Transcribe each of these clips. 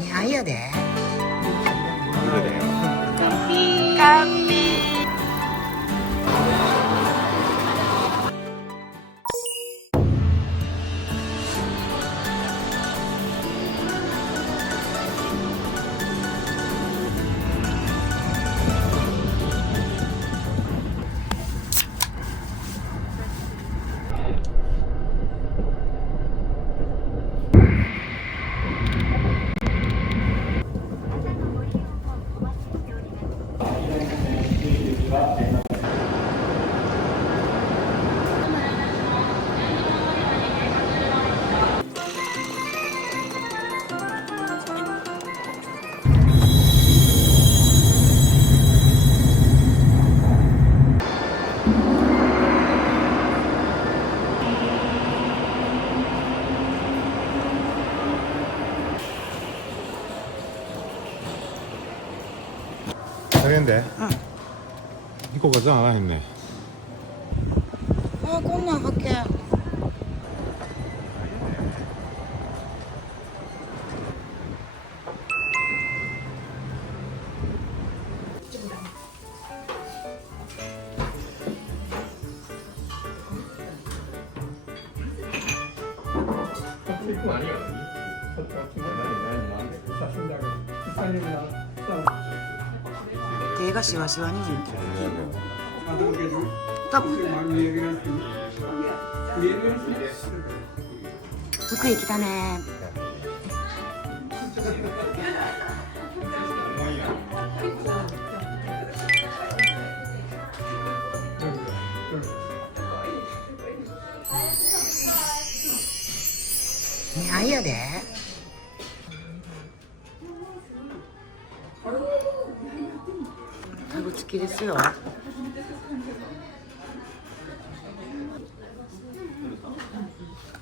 似合いやで。그래 돼요. 까삐. 되겠는데? 응. 이거 가장 안 했네. 아, 겁나 밖에. 대가 시와시와니. 딱.福井来たね。似合いやで。タグ付きですよ。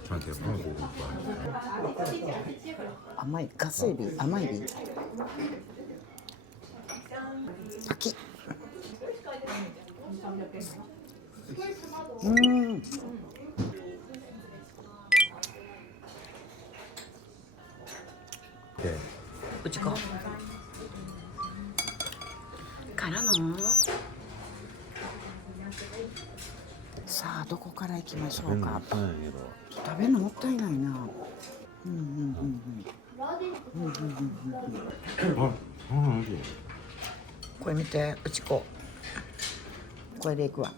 저한테 폰 보고 있고. 甘いガスエビ、甘いエビ。パキッ。네. うちこ。からの。さあどこから行きましょうか。食べるのもったいないな。これ見て、うちこ。これでいくわ。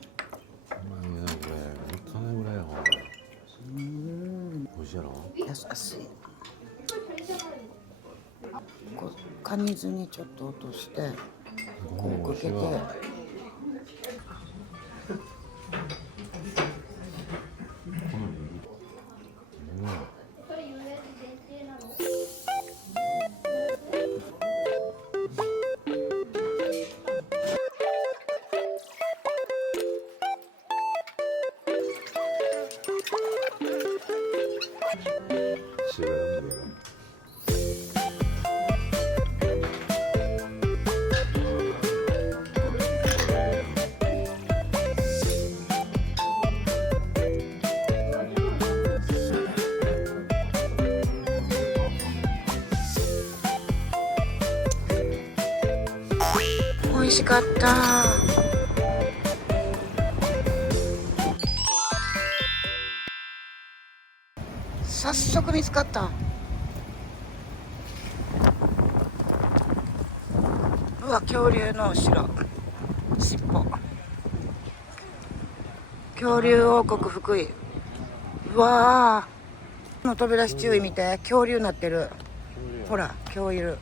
優しい。こうカニ酢にちょっと落として、こうかけて。美味しかった。早速見つかった。うわ、恐竜の後ろ尻尾。恐竜王国福井。うわーの飛び出し注意見て、恐竜になってる。ほら恐竜。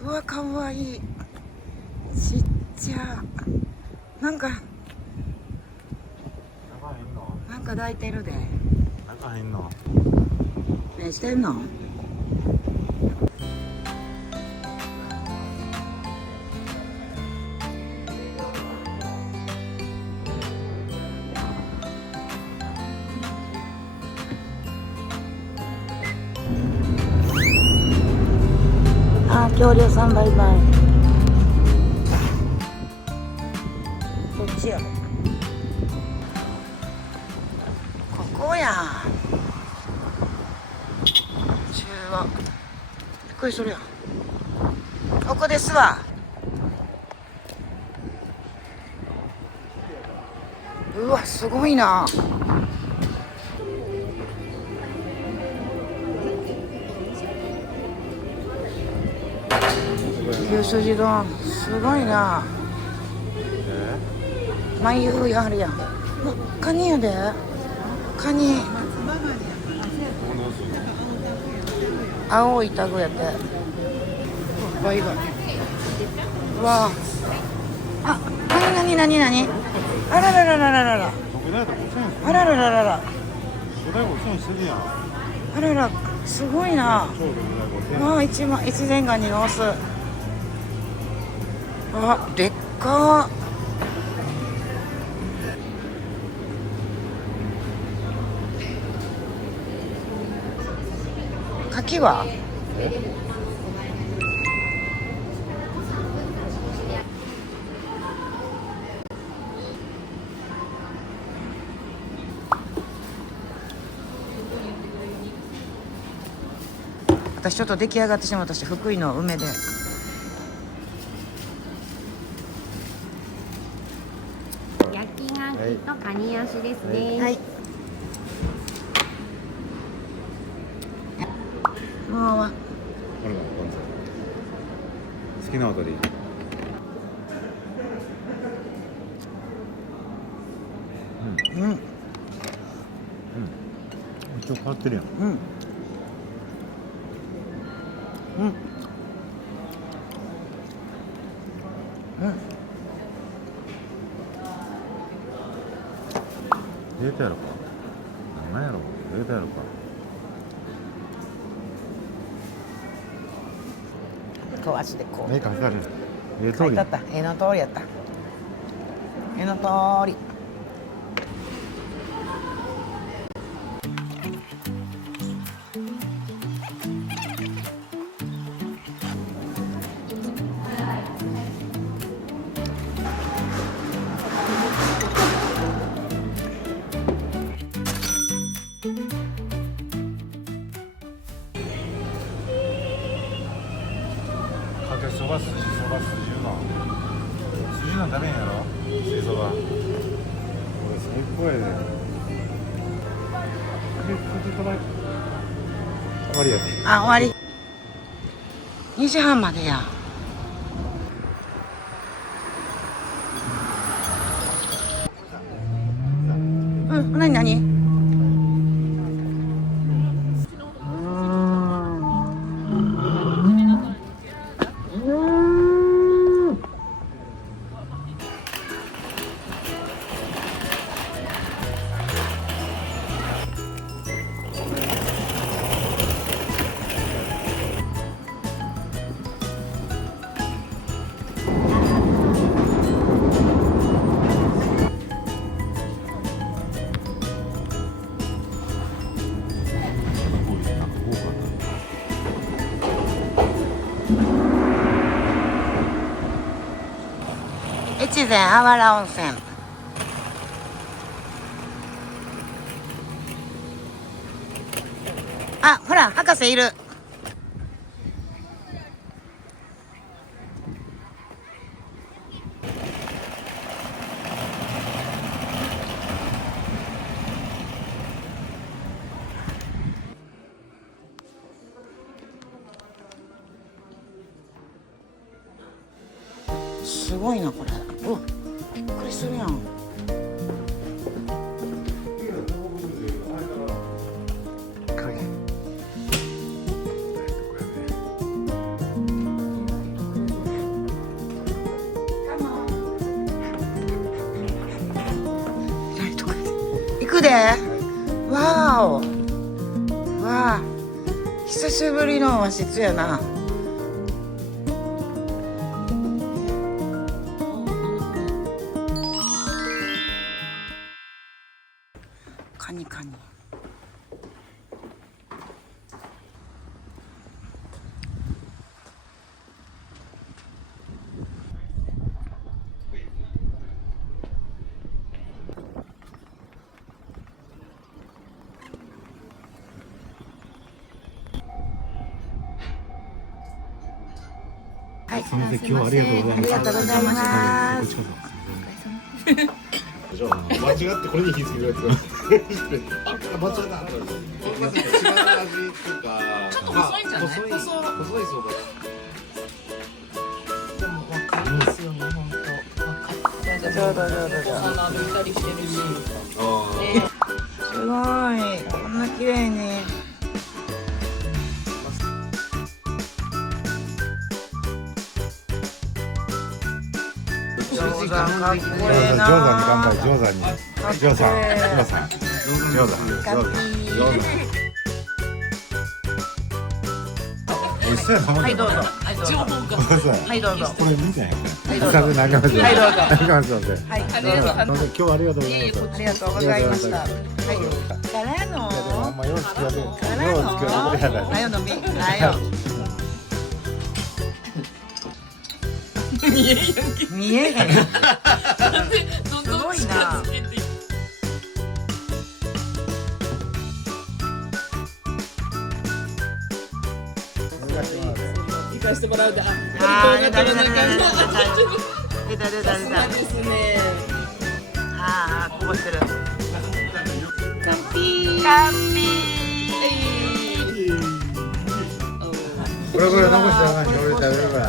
うわ、かわいい。ちっちゃ。なんか抱いてるで。ね、してんの。あ、恐竜さんバイバイ。どっちやろ。ここや。中央。くりするやん。ここですわ。うわ、すごいな。牛すじ丼、すごいな。眉やあるやん。うわ、カニやで。カニ。青いタグやって。倍が。うわあ。なにあららららららら。あららららら。あらら、すごいな。わあ、一前がにのす。あ、でっかー。柿は私ちょっと出来上がってしまったし、福井の梅で焼き牡蠣とカニ足ですね。はい。もう好きな踊り。うん一応変わってるやん。うんうんうん入れてやろうか。何やろう。入れてやろうか。こう足でこう何かかる。書いてあった。絵の通りやった。絵の通り。かけそば、筋そば、筋うどん。筋うどん食べんやろ。筋そば。これ最高やで。筋そば。終わりやで。あ、終わり。2時半までや。うん、なに越前あわら温泉。あ、ほら博士いる。すごいなこれ。うわ、びっくりするやん。行くで。わーお。わあ、久しぶりの和室やな。カニカニ。はい、すみません、今日はありがとうございます。ありがとうございます。じゃあ間違ってこれに火つけるやつがあ、間違った。そうなんですよ。違う味とか。ちょっと細いんじゃない？細いそうです。でもわかりますよね、本当。ちょうど。穴抜いたりしてるし。すごい、こんな綺麗に。かっこいいな。ジョーザンに乾杯、ジョーザンに。ジョーさん、ジョーザン。美味しそうやな。はい、どうぞ。はいどうぞ。これ見てへん。はいどうぞ。はい、どうぞ。はい、どうぞ。今日はありがとうございます。ありがとうございました。はい。からの。あんまようつけようと。からの。はよ飲み。はよ。見えへん。すごいな。行かしてもらうで。出た。ですね。こぼしてる。カンピー。これ残してあかんし、俺食べるから。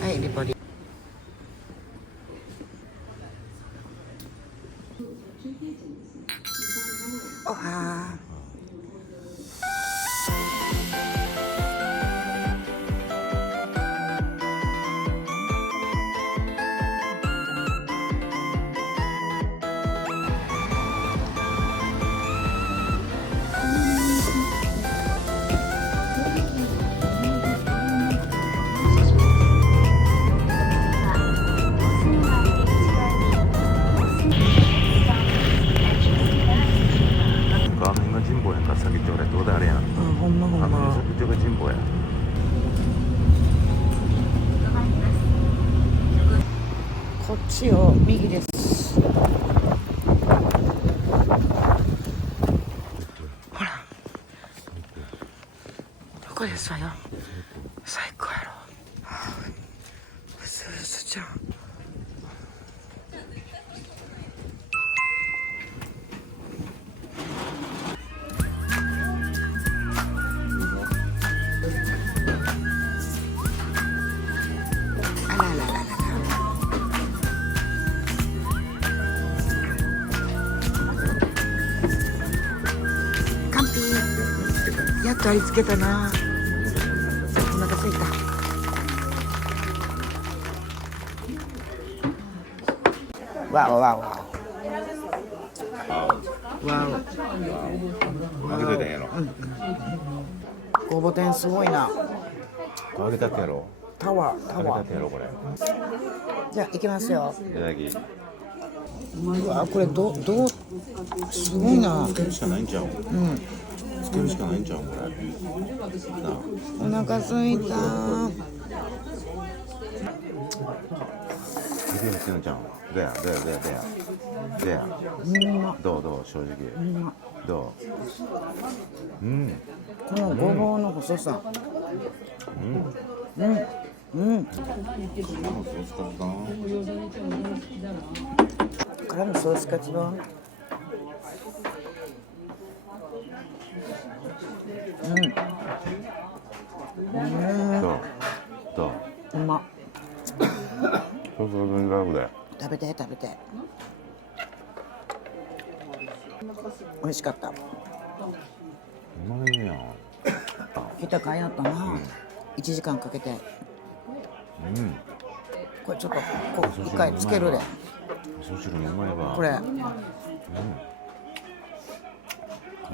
はい、リポリ。おはー。画面が人望やんか、先っちょ俺どうだあれやん。ほんま。先っちょが人望や。こっちを右です。ほら。どこですわよ。最高やろ。すずちゃん。あららららら。完璧。やっとありつけたな。お腹すいた。わお。開けといたんやろ。ごぼ天すごいな。揚げたてやろ。タワ揚げたてやろこれ。じゃあ行きますよ。いただき。うわこれどうすごいな。つけるしかないんちゃう。つけるしかないんちゃうこれ。なあ。お腹すいた。見てみてんちゃう。どや。どう正直。どう。このごぼうの細さ。からのソースカツ丼。どう。うまっ。そう全然だよ。食べて。美味しかった。うまいやん。来たかいあったな。1時間かけて。これちょっとこう一回つけるで。味噌汁もうまいわ。これ。こ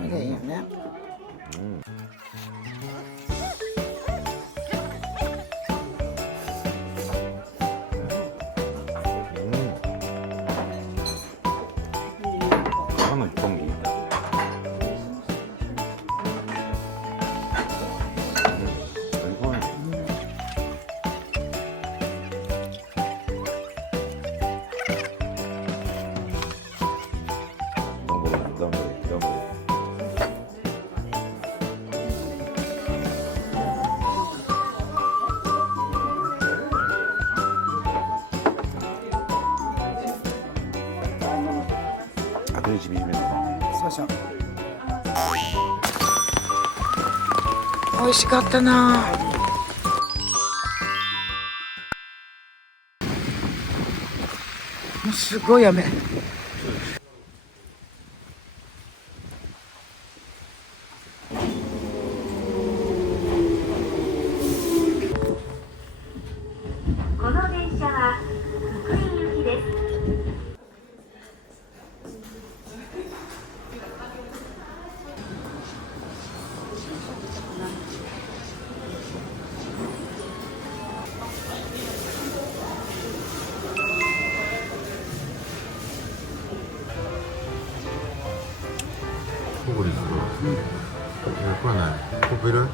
れでいいよね。あの一本木。あと1ミリ目のそうそう。美味しかったな。もうすごい雨。この電車は福井行きです。ここですよ。これない。コップいる？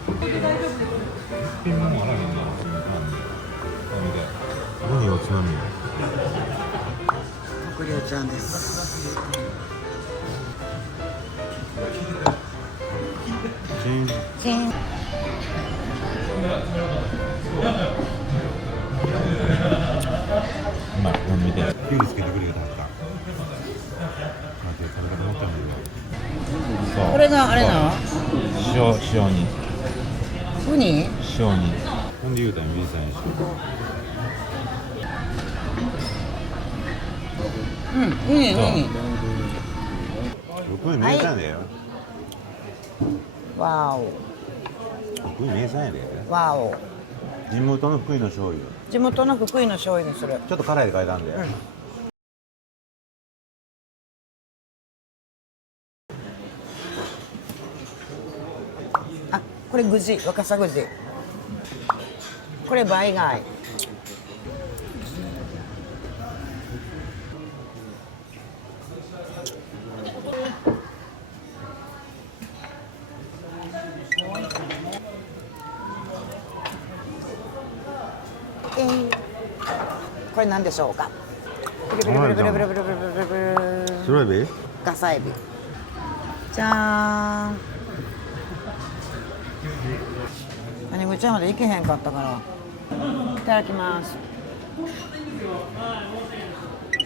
ピンマンもあらへんな。何をつまみ？国領ちゃんです。チン。チン。うまい。見て。キュウリつけてくれたかった。待って、食べ方持っちゃうんだけど。これがあれな。塩に。ウニ？塩に。ほんで言うたら水さんにしようん、ウニ。僕に名産やでよ。わ福井名産やで。お、わお。地元の福井の醤油。地元の福井の醤油にする。ちょっと辛いで書いたんで。あ、これグジ、若狭グジ。これバイ貝。これ何でしょうか。ブルブルブルブルブルブルブルブルブル。白エビ？ガサエビ。じゃーん。何口まで行けへんかったから。いただきます。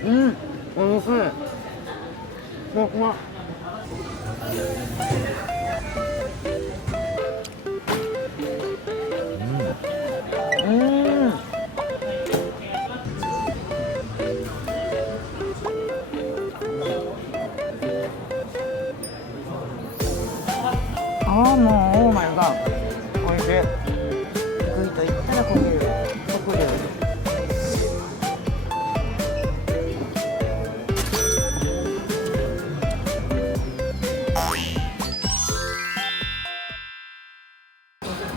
うん、おいしい。うまっ。ああ、もう、オーマイガー。おいしい。福井と言ったら国領。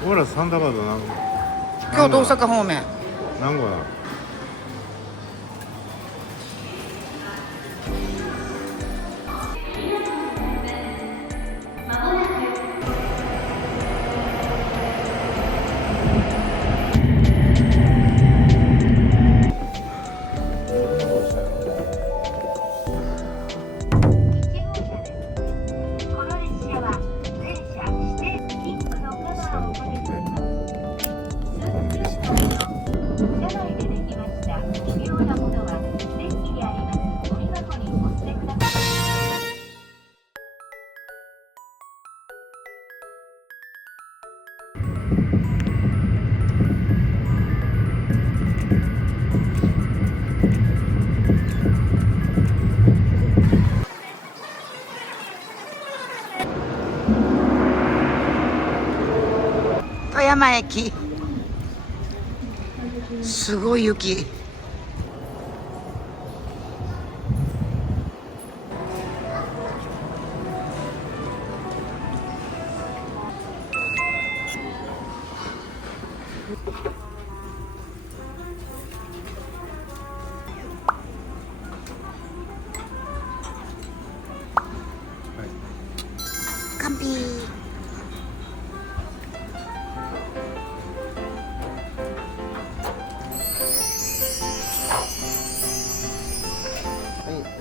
俺らサンダーバード京都大阪方面。何個や？この列車は全車指定ピンクのカバーをかけて車内でできました微妙なものはデッキにありますゴミ箱に持ってください。富山駅。すごい雪。完璧。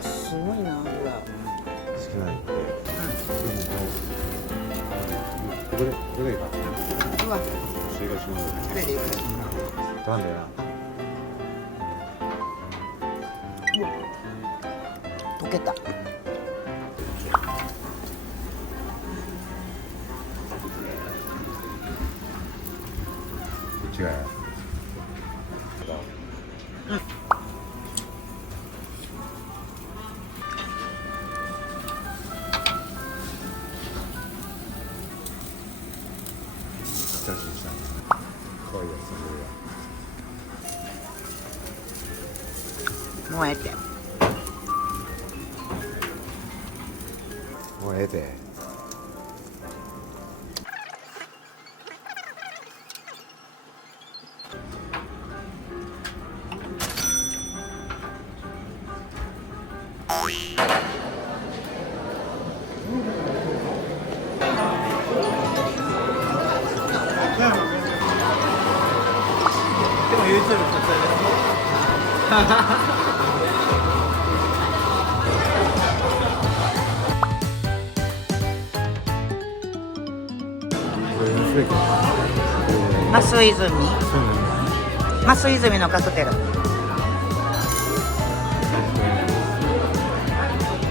すごいな、ほら。好きなんやって。それでいく。なんだよ溶けた。違うよ久しぶりにした可愛いやつもうええって。もうええででも YouTube 撮影マス泉。マス泉のカクテル。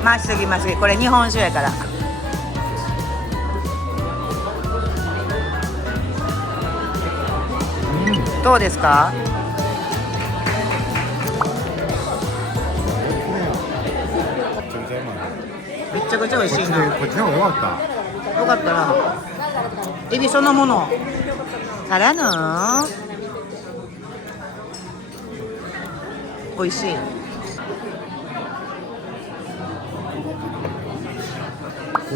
回しすぎ回しすぎ。これ日本酒やから。どうですか？めっちゃくちゃ美味しいな。こっちの方が良かっよかったらエビそのものからの美味しい。た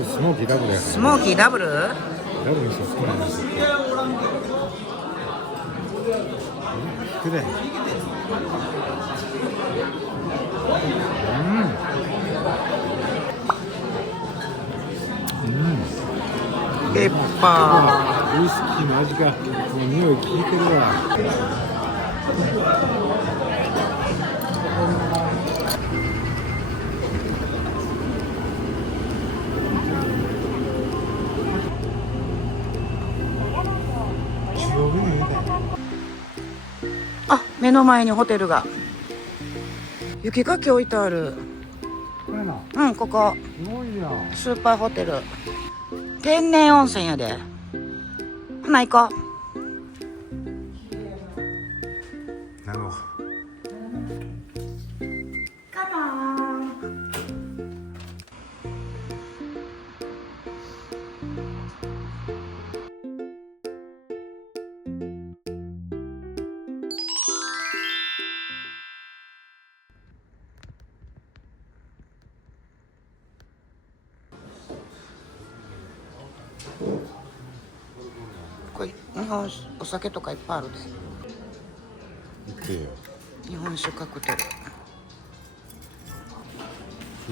スモーキーダブルやスモーキーダブル。ダブルにして好きなんですよくれペッパウイスキーの味がもう匂い効いてるわあ、目の前にホテルが雪かき置いてある。これなうん、ここすごいやんスーパーホテル天然温泉やで。ほな行こう。なるほどカモン。これ日本酒お酒とかいっぱいあるで。行ってよ日本酒カクテル。そ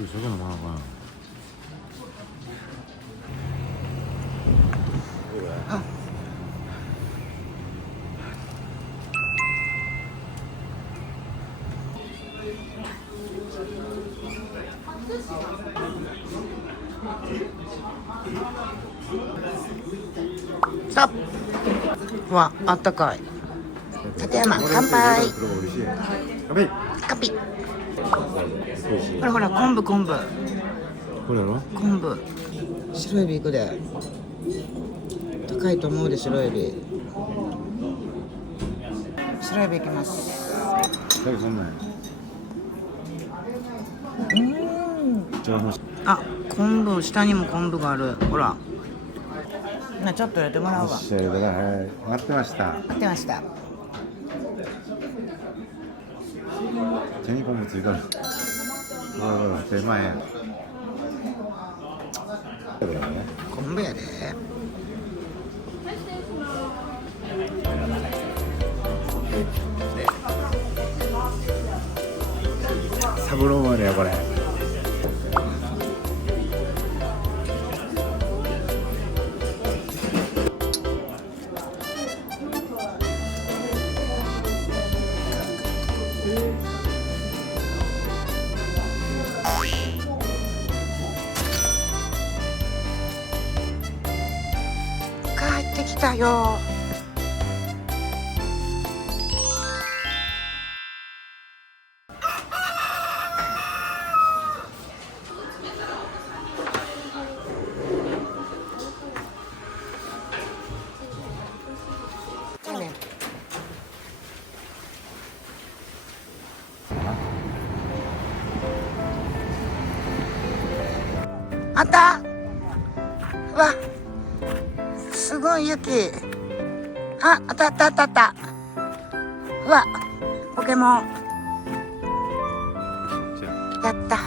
れ飲まなあかんさあ、わ、あったかい。立山、乾杯。美味しい乾杯カピ。美味しいほらほら、昆布昆布これやろ昆布。白エビいくで。高いと思うで、白エビ。白エビいきます。そんなんやじゃあもしあ、昆布、下にも昆布がある。ほら。な、ちょっとやってもらおうわ。試合だからはい待ってました待ってました。手に昆布ついたらほら手前や昆布やで。サブローまでやこれ帰ってきたよ。あった。うわ、すごい雪。あったあったあったあった。うわ、ポケモンやった。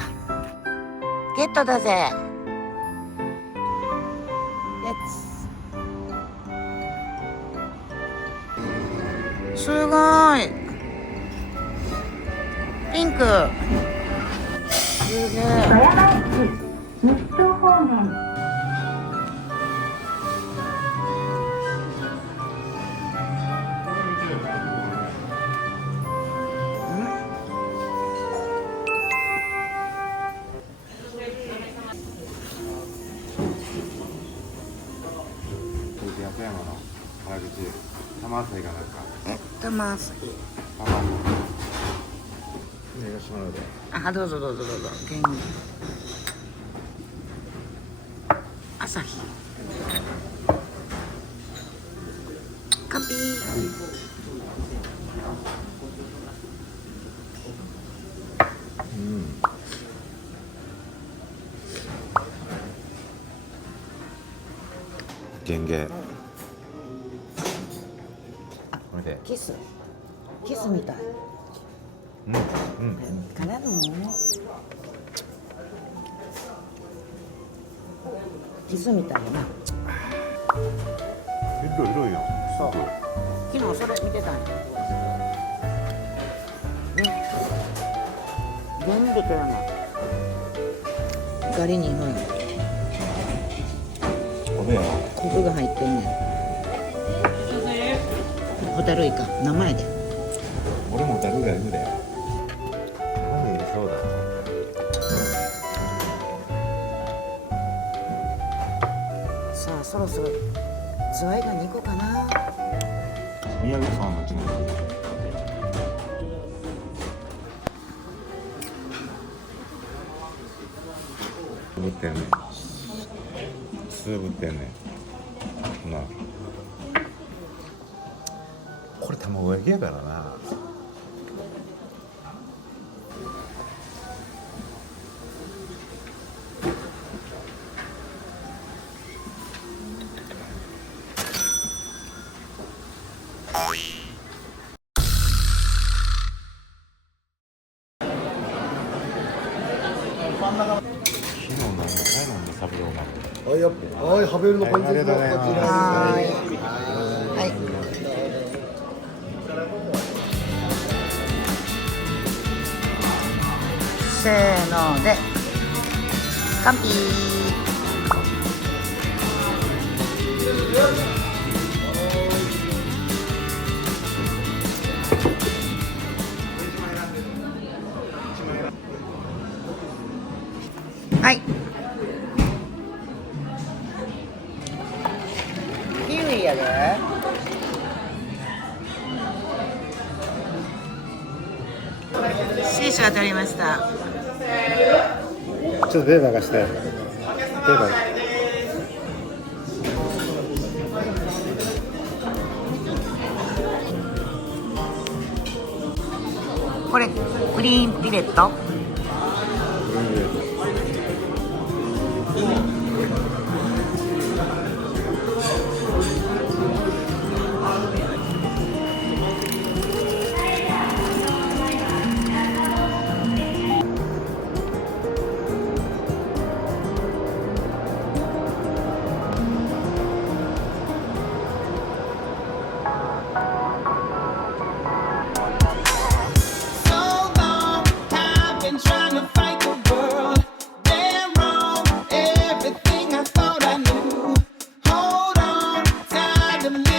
ゲットだぜ。レッツ。すごい。ピンク。すげえ。富山駅日東方面富山の原口玉朝日がなんか玉朝日。玉朝日ね、吉村であ、どうぞどうぞどうぞ。元気。朝日。カピー。ゲンゲこれでキスみたい。からのキスみたいな。広いよ。そう。昨日それ見てたんや。全部富山。ガリにこれやコブが入ってんねん。ホタルイカ名前で。俺もダルがいるで。そうだ。さあそろそろズワイガニ行こうかな。宮城さんのうちのつぶってんねん。つぶってんねん。なあこれ卵焼きやからな。はい、ハベルの本日のこちらです。はい。せーので、カンピー。はい。キウイやで。シーシュが取りました。ちょっと手流して。手流これグリーンピレット。Hold on, time to live.